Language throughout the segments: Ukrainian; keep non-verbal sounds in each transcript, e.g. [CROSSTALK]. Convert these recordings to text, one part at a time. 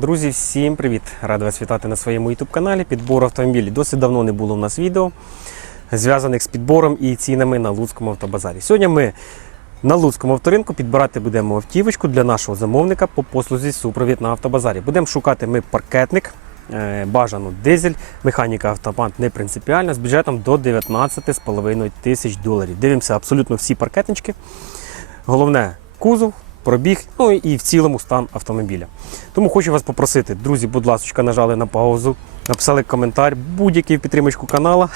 Друзі, всім привіт! Радий вас вітати на своєму youtube каналі Підбор автомобілів. Досить давно не було в нас відео, зв'язаних з підбором і цінами на Луцькому автобазарі. Сьогодні ми на Луцькому авторинку підбирати будемо автівочку для нашого замовника по послузі супровід на автобазарі. Будемо шукати ми паркетник, е, бажано дизель, механіка автомат не принципіальна, з бюджетом до 19,5 тисяч доларів. Дивимося абсолютно всі паркетнички. Головне кузов, пробіг, ну і в цілому стан автомобіля. Тому хочу вас попросити, друзі, будь ласка, нажали на паузу, написали коментар, будь-який в підтримочку канала,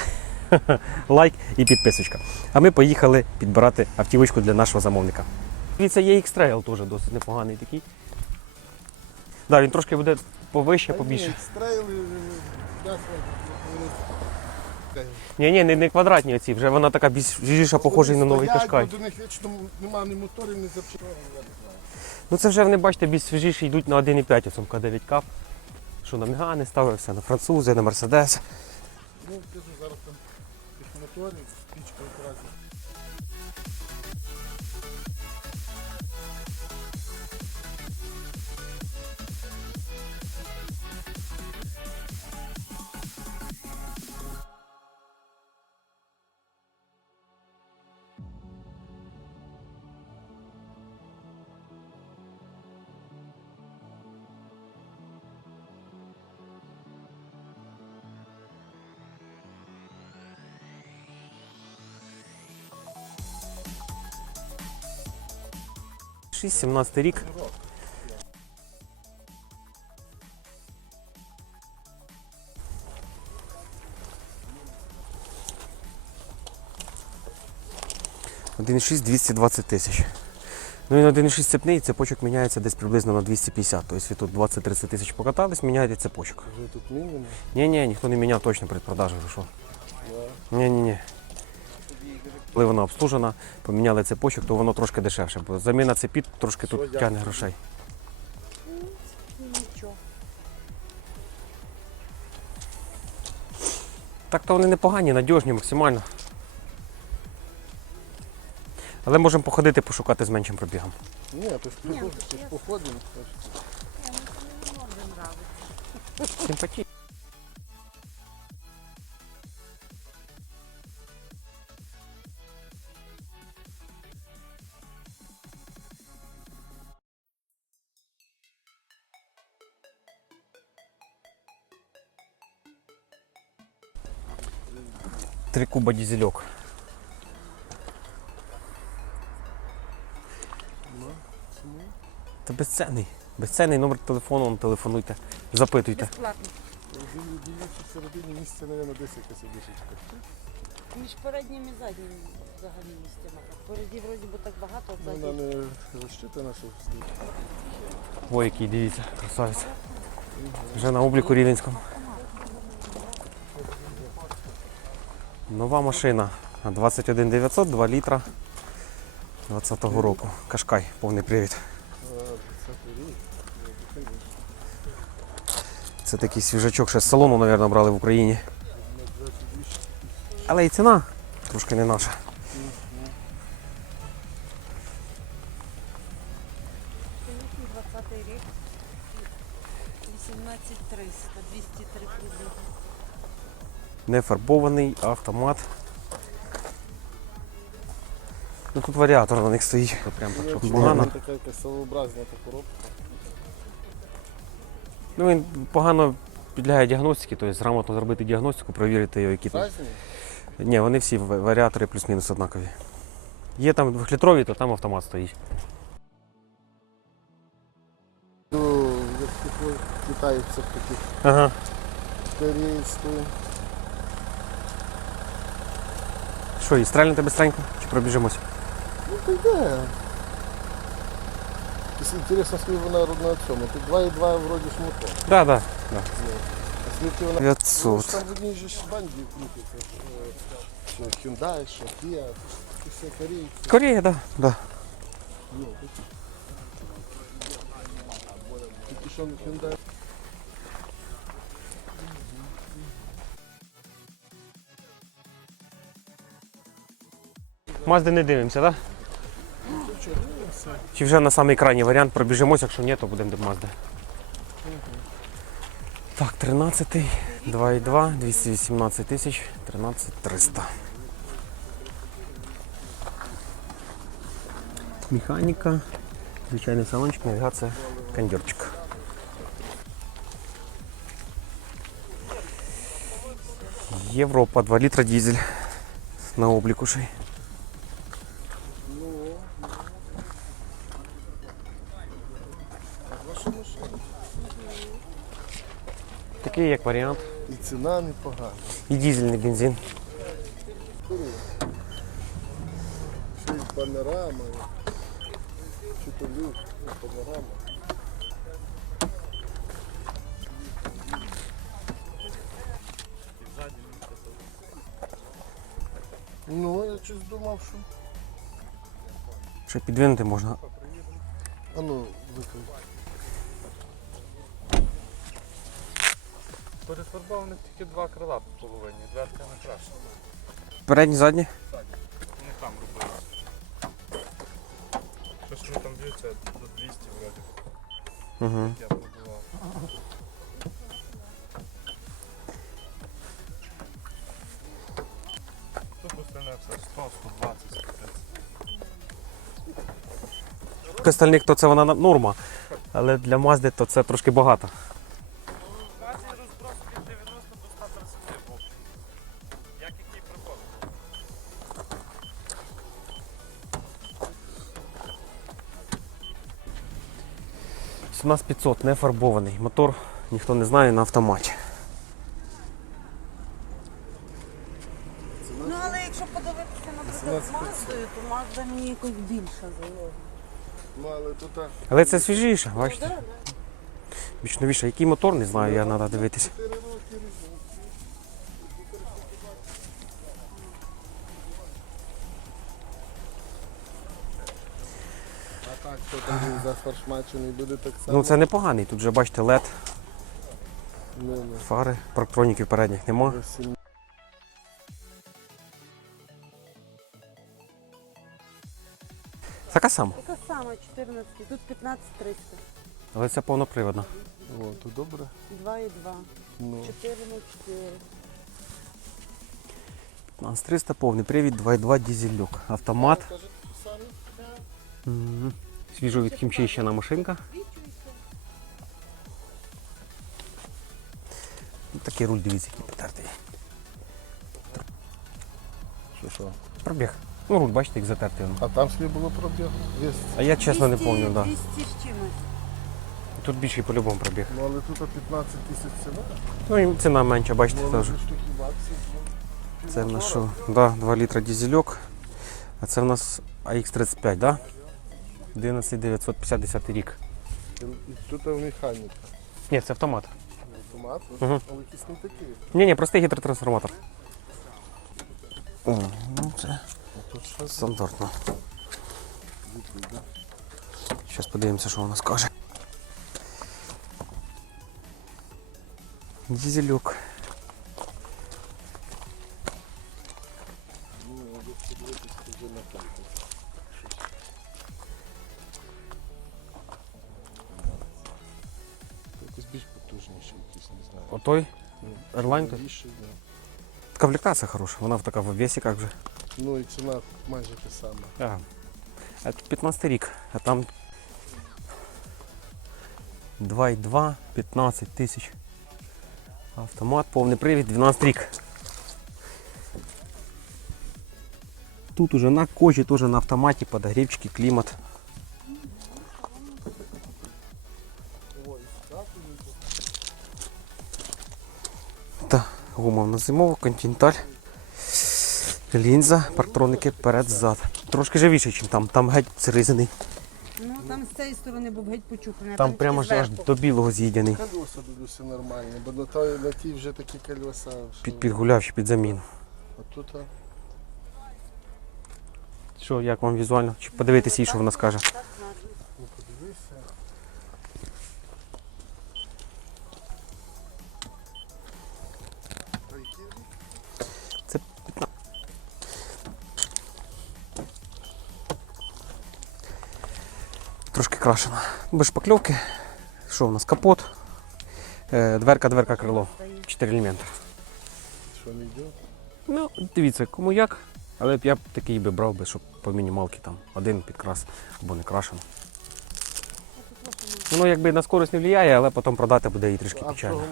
[LAUGHS] лайк і підписочка. А ми поїхали підбирати автівочку для нашого замовника. Дивіться, є X-Trail теж досить непоганий такий. Да, він трошки буде повище, побільше. Стрейли, м'ясо, Ні, ні, не, не квадратні оці, вже вона така більш жіша, похожа на новий кашкай. До них вічно немає ні моторів, ні запчастин. Ну це вже вони, бачите, більш свіжіші йдуть на 1,5 у сумка 9 кап. Що на Мігани ставився, на французи, на Мерседес. Ну, кажу, зараз там тих моторів, 1,6, 17 рік. Один 220 тисяч. Ну і на 1,6 цепний цепочок міняється десь приблизно на 250. Тобто ви тут 20-30 тисяч покатались, міняєте цепочок. Ви тут мінімум? Ні, ні, ніхто не міняв точно при продажі. Ні-ні-ні. Коли вона обслужена, поміняли цепочок, то воно трошки дешевше. Бо заміна цепі трошки Все, тут дякую. тягне грошей. Нічого. Так то вони непогані, надіжні максимально. Але можемо походити, пошукати з меншим пробігом. Ні, то ж Ні, ну, приходиш, походимо. Ну. Симпатійно. Три куба дізельок. Це безцінний. Безцінний номер телефону, он телефонуйте, запитуйте. Безплатно. Мабуть, десь якась. Між переднім і заднім взагалі місцями. Впереді вроді би так багато, а Вона ззаді. не розчитана, що. Ой, який, дивіться, красавець. Вже на обліку Рівенському. Нова машина. 21900, 2 літра 20-го року. Кашкай, повний привід. Це такий свіжачок, ще з салону, мабуть, брали в Україні. Але і ціна трошки не наша. Не фарбований, автомат. Ну тут варіатор на них стоїть. Прям так, щоб погано. Така якась своєобразна та коробка. Ну він погано підлягає діагностиці, тобто грамотно зробити діагностику, перевірити його, які там. Разні? Ні, вони всі варіатори плюс-мінус однакові. Є там двохлітрові, то там автомат стоїть. Ну, як такої в таких Ага. корейською. Що, і стрельнути бистренько? Чи пробіжимось? Ну то йде. Якщо інтересно, скільки вона на цьому. Тут 2,2 вроді ж мотор. Так, да, так. Да, Ну, А скільки вона... Ну, 900. ж там в одній же ж банді крутиться. Що Hyundai, що Kia, це все корейці. Корея, так. Да, да. Ну, такі. Тільки що Hyundai. Мазди не дивимося, так? Чи вже на самий крайній варіант пробіжимось, якщо ні, то будемо до Мазди. Так, 13, 2,2, 218 тисяч, 13 300. Механіка, звичайний салончик, навігація, кондьорчик. Європа, 2 літра дизель на обліку ще. й. Ваша машина. Такий як варіант. І ціна непогана. І дизельний бензин. Ще й панорама. Чи то люк, панорама. Ну, я щось думав, що. Ще підвинути можна. А ну, виклик. Перефарбованих тільки два крила по половині, дверка не краще. Передні, задні. Вони там робили. Щось вони там б'ються до 200 вроді, Угу. я пробував. Тут остальне все 100, 120, 130. Для остальних то це вона норма, але для Мазди то це трошки багато. 17500 не фарбований. Мотор ніхто не знає на автоматі. Ну але якщо подивитися, наприклад, з Маздою, то Мазда мені якось більша заложена. Ну, але це свіжіше, бачите? Да, да. Більш новіше. Який мотор, не знаю, я треба дивитися. Він зафаршмачений буде так само. Ну це непоганий. Тут вже бачите LED, Ну, ну. фари, парктроніків передніх нема. Така сама, Така сама 14, тут 15 300, але це повноприводна. О, то добре. 2,2, Ну. 4 на 4. 15300 повний привід, 2.2 дізель-люк. Автомат. Кажуть, самі? Мгм. Свіжо відхімчищена машинка. Ну, Такий руль, дивіться, який потертий. Що, що? Пробіг. Ну, руль, бачите, як затертий. А там скільки було пробіг? Вес. А я чесно не пам'ятаю, да. 200 з чимось. Тут більший по-любому пробіг. Ну, але тут 15 тисяч ціна. Ну і ціна менша, бачите, Ну, теж. ну, Це в нас що? Да, 2 літра дізельок. А це в нас AX35, да? 11950 рік. І тут механіка. Ні, це автомат. Автомат, Мгм. але якісь не такі. Ні, ні, простий гідротрансформатор. О, ну це А тут що? стандартно. Звідки, да? Зараз подивимося, що вона скаже. Дізельок. потужніший якийсь, не знаю. Отой Ну, Airline той? новіший, да. комплектація хороша, вона в така в обвесі як же. Ну і ціна майже та сама. А, а тут 15 рік, а там 2,2, 15 тисяч. Автомат, повний привід, 12 рік. Тут уже на кожі, теж на автоматі, подогрівчики, клімат. Гума на зимову, континенталь. Лінза, парктроники перед-зад. Трошки живіше, ніж там. Там геть зрізаний. Ну там з цієї сторони був геть почуханий, Там прямо ж аж до білого з'їдений. Колеса дивлюся нормальні, бо на, той, на тій вже такі колеса. що- Під, підгулявши під заміну. А тут Що, як вам візуально? Чи подивитися що вона скаже? Крашена. Без шпакльовки. Що у нас? Капот, Е, Дверка, дверка, крило. Чотири елемента. Що не йде? Ну, дивіться, кому як. Але б я б такий би брав би, щоб по мінімалки там один підкрас або не крашено. Воно якби на скорость не впливає, але потім продати буде її трішки печально.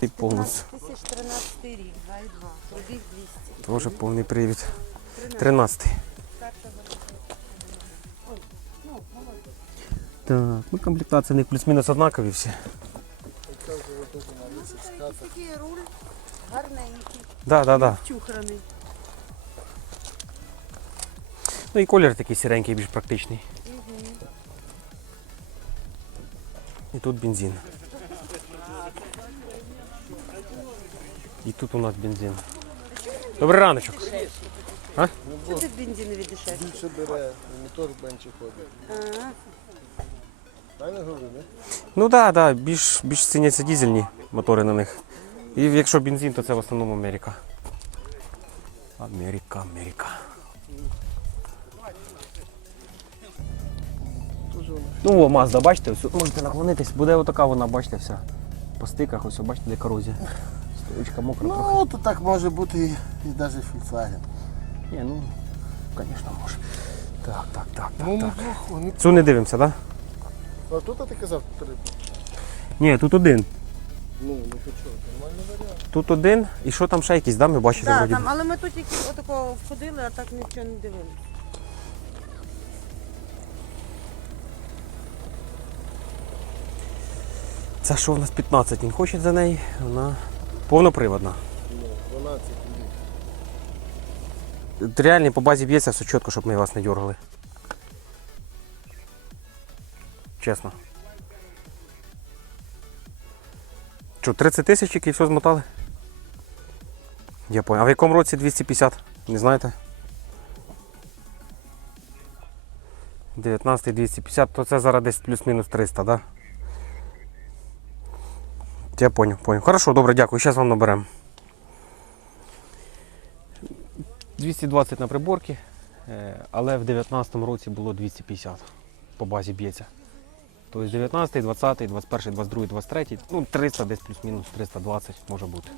І повністю. 15 тисяч 13 рік, 2,2. Пробіг 200. Тоже повний привід. 13. Так, ну комплектації в них плюс-мінус однакові всі. Це вже от тут на місяць хата. Такий руль гарненький, Да, да, да. чухраний. Ну і колір такий сіренький, більш практичний. І тут бензин. І тут у нас бензин. Добрий раночок. Це ти бензинові дешевші. Більше бере, мотор менше ходить. Ага. Ну так, да, да, більш, більш ціняться дізельні мотори на них. І якщо бензин, то це в основному Америка. Америка, Америка. Ну, о, Mazda, бачите, ось, можете наклонитись, буде отака вона, бачите, вся. По стиках, ось, бачите, де корозія. Стоючка мокра трохи. Ну, то так може бути і, і навіть Volkswagen. Ні, ну, звісно, може. Так, так, так, так, Ну, так. ну. Цю не дивимося, так? Да? А тут ти казав три. Ні, тут один. Ну, не хочу. Нормальний варіант. Тут один. І що там ще якісь, да, ми бачили Да, вроді? там, але ми тут тільки отако входили, а так нічого не дивилися. Це що у нас 15, він хоче за неї, вона повноприводна. Ну, 12 літ. Реально по базі б'ється все чітко, щоб ми вас не дергали. Чесно. Що, 30 тисяч і все змотали? Я понял. А в якому році 250? Не знаєте? 19 250, то це зараз десь плюс-мінус 300, да? Я понял, понял. Хорошо, добре, дякую. Зараз вам наберемо. 220 на приборці, е, але в 19-му році було 250 по базі б'ється. Тобто 19, 20, 21, 22, 23, ну 300 десь плюс-мінус 320 може бути.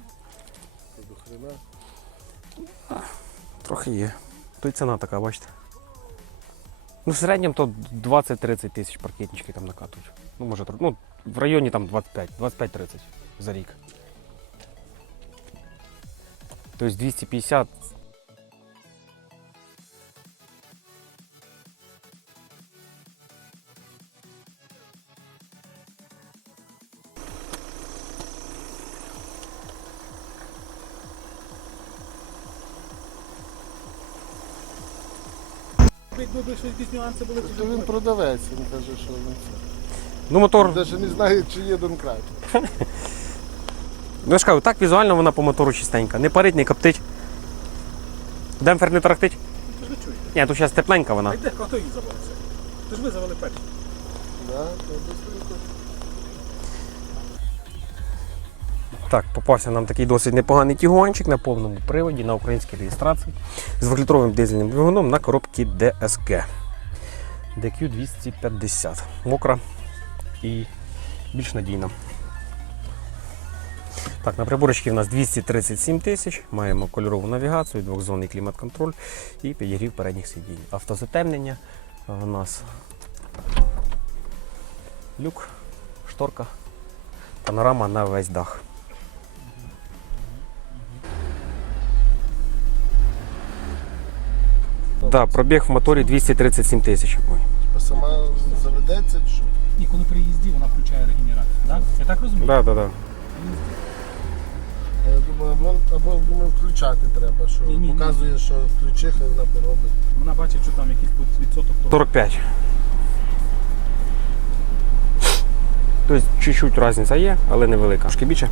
Трохи є. То й ціна така, бачите. Ну, в середньому то 20-30 тисяч паркетнички там накатують. Ну, може, ну, в районі там 25, 25-30 за рік. Тобто 250 нюанси були, То він продавець, він каже, що він це. Ну, мотор, Навіть не знає, чи є Донкрат. ну я ж кажу, так візуально вона по мотору чистенька. Не парить, не коптить. Демпфер не тарахтить. Ти ж чуєте. Ні, тут зараз тепленька А вона. йде, хто її завалився? Ти ж ви завели перші. Да, то десь Так, попався нам такий досить непоганий тігуанчик на повному приводі на українській реєстрації з двохлітровим дизельним двигуном на коробці DSG. DQ 250. Мокра і більш надійна. Так, на приборочці в нас 237 тисяч. Маємо кольорову навігацію, двохзонний клімат-контроль і підігрів передніх сидінь. Автозатемнення у нас люк, шторка, панорама на весь дах. Да, пробіг в моторі 237 тисяч. Сама заведеться, чи що? І коли при їзді вона включає регенерацію. Так? Я так розумію? Да, да, да. Я думаю, або, або думаю, включати треба, що Ні-ні-ні. показує, що включи, хай вона поробить. Вона бачить, що там якийсь тут відсоток того. 45. Тобто чуть-чуть різниця є, але невелика. Трошки більше.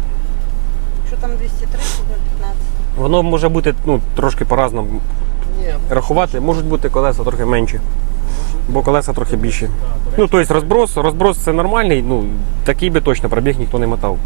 Якщо там 230, то 15. Воно може бути ну, трошки по-разному Ні, рахувати. Можуть бути колеса трохи менші, бо колеса трохи більші. Ну, тобто розброс, розброс це нормальний, ну такий би точно пробіг ніхто не мотав.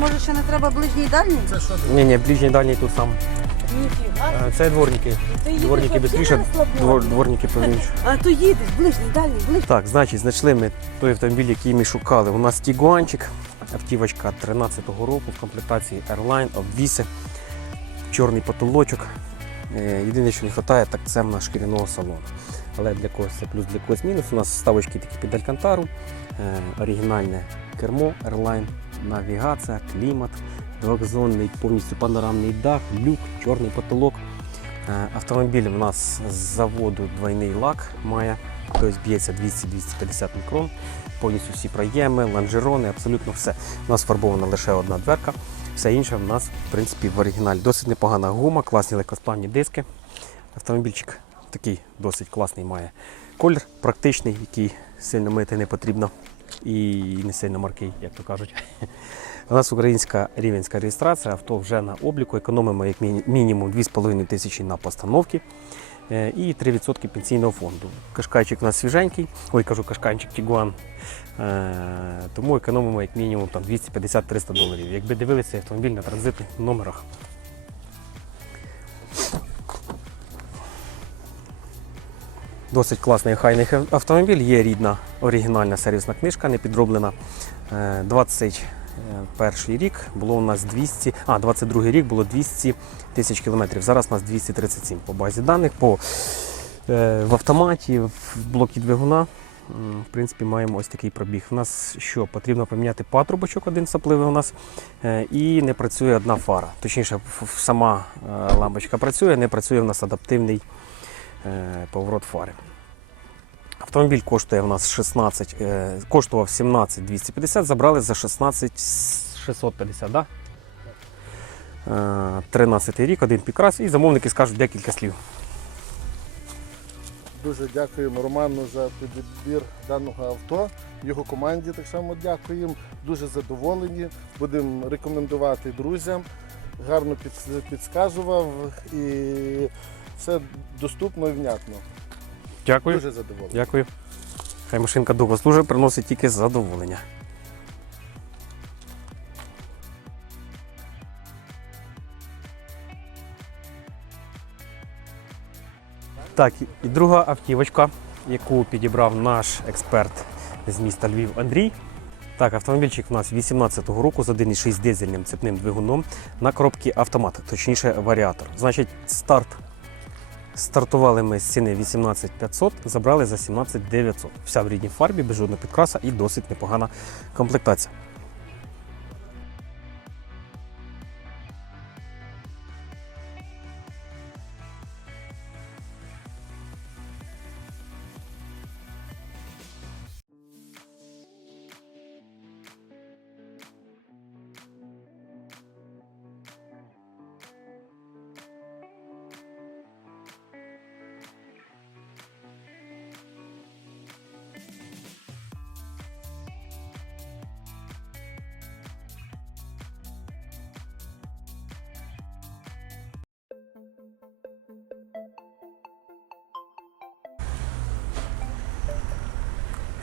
Може, ще не треба ближній дальній? Це що? Ні, ні, ближній дальній тут сам. Ніфіга. Е, Це дворники. Ти їдеш Дворники вообще швидше, двор, дворники повільніше. А то їдеш, ближній, дальній, ближній. Так, значить, знайшли ми той автомобіль, який ми шукали. У нас Тігуанчик, автівочка 13-го року в комплектації Airline, обвіси, чорний потолочок. Е, Єдине, що не вистачає, так це в нас шкіряного салону. Але для когось це плюс, для когось мінус. У нас ставочки такі під Алькантару, е, оригінальне кермо, Airline, навігація, клімат, двохзонний повністю панорамний дах, люк, чорний потолок. Е, Автомобіль у нас з заводу двойний лак має, тобто б'ється 200-250 мікрон, повністю всі проєми, лонжерони, абсолютно все. У нас фарбована лише одна дверка, все інше в нас в принципі в оригіналі. Досить непогана гума, класні легкосплавні диски. Автомобільчик такий досить класний має колір, практичний, який сильно мити не потрібно і не сильно маркий, як то кажуть. У нас українська рівенська реєстрація, авто вже на обліку, економимо як мінімум 2,5 тисячі на постановки е, і 3% пенсійного фонду. Кашкайчик у нас свіженький, ой, кажу кашканчик Тігуан, Е, тому економимо як мінімум 250-300 доларів. Якби дивилися автомобіль на транзитних номерах. Досить класний хайний автомобіль. Є рідна оригінальна сервісна книжка, не підроблена. Е, 21 рік було у нас 200, а 22 рік було 200 тисяч кілометрів. Зараз у нас 237 по базі даних. По, е, в автоматі, в блокі двигуна. В принципі, маємо ось такий пробіг. У нас що потрібно поміняти патрубочок, один сапливий у нас, е, і не працює одна фара. Точніше, сама е, лампочка працює, не працює у нас адаптивний е, поворот фари. Автомобіль коштує у нас 16, е, коштував 17 250, забрали за 16 650, да? Е, 13 рік, один пікрас, і замовники скажуть декілька слів. Дуже дякуємо Роману за підбір даного авто. Його команді так само дякуємо. Дуже задоволені. Будемо рекомендувати друзям. Гарно під- підсказував і все доступно і внятно. Дякую. Дуже задоволений. Дякую. Хай машинка довго служить, приносить тільки задоволення. Так, і друга автівочка, яку підібрав наш експерт з міста Львів Андрій. Так, автомобільчик у нас 18-го року з 1,6 дизельним цепним двигуном на коробці автомат, точніше варіатор. Значить, старт Стартували ми з ціни 18500, забрали за 17900. Вся в рідній фарбі, без жодного підкраса і досить непогана комплектація.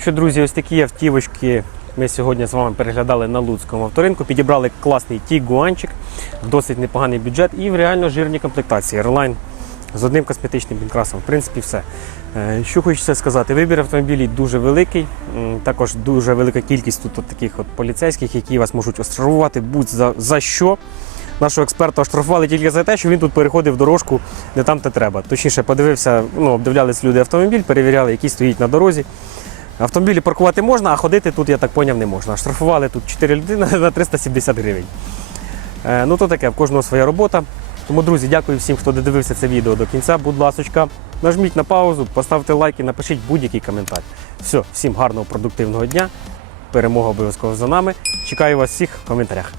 Що, друзі, ось такі автівочки ми сьогодні з вами переглядали на Луцькому авторинку. Підібрали класний тігуанчик, досить непоганий бюджет і в реально жирній комплектації. Airline з одним косметичним підкрасом. В принципі, все. Е, Що хочеться сказати, вибір автомобілів дуже великий. Також дуже велика кількість тут от таких от поліцейських, які вас можуть оштрафувати будь-за за що. Нашого експерта оштрафували тільки за те, що він тут переходив дорожку не там, де треба. Точніше, подивився, ну, обдивлялись люди автомобіль, перевіряли, який стоїть на дорозі. Автомобілі паркувати можна, а ходити тут, я так поняв, не можна. Штрафували тут 4 людини [LAUGHS] на 370 гривень. Е, ну то таке, в кожного своя робота. Тому, друзі, дякую всім, хто додивився це відео до кінця. Будь ласочка, нажміть на паузу, поставте лайк і напишіть будь-який коментар. Все, всім гарного продуктивного дня. Перемога обов'язково за нами. Чекаю вас всіх в коментарях.